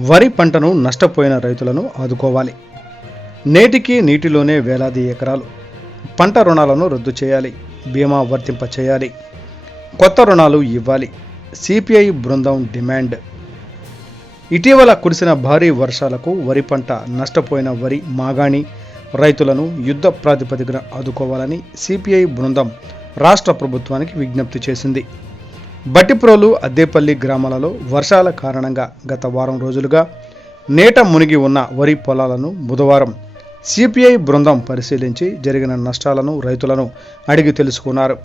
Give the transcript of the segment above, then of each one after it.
వరి పంటను నష్టపోయిన రైతులను ఆదుకోవాలి. నేటికి నీటిలోనే వేలాది ఎకరాలు. పంట రుణాలను రద్దు చేయాలి. బీమా వర్తింప చేయాలి. కొత్త రుణాలు ఇవ్వాలి. సిపిఐ బృందం డిమాండ్. ఇటీవల కురిసిన భారీ వర్షాలకు వరి పంట నష్టపోయిన వరి మాగాణి రైతులను యుద్ధ ప్రాతిపదికన ఆదుకోవాలని సిపిఐ బృందం రాష్ట్ర ప్రభుత్వానికి విజ్ఞప్తి చేసింది. బట్టిప్రోలు, అద్దేపల్లి గ్రామాలలో వర్షాల కారణంగా గత వారం రోజులుగా నేట మునిగి ఉన్న వరి పొలాలను బుధవారం సిపిఐ బృందం పరిశీలించి జరిగిన నష్టాలను రైతులను అడిగి తెలుసుకున్నారు.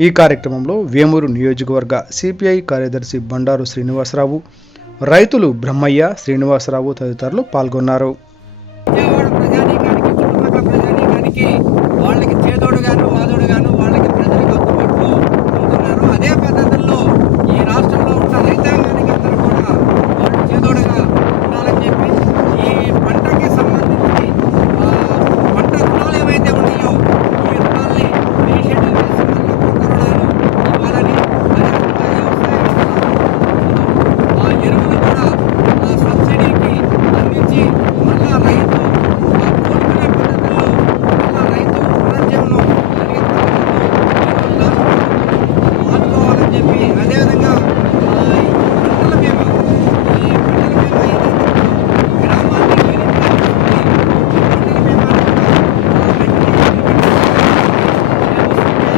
ఈ కార్యక్రమంలో వేమూరు నియోజకవర్గ సిపిఐ కార్యదర్శి బండారు శ్రీనివాసరావు, రైతులు బ్రహ్మయ్య, శ్రీనివాసరావు తదితరులు పాల్గొన్నారు. విజయవాడ ప్రజానీకానికి, చుట్టుపక్కల ప్రజానీకానికి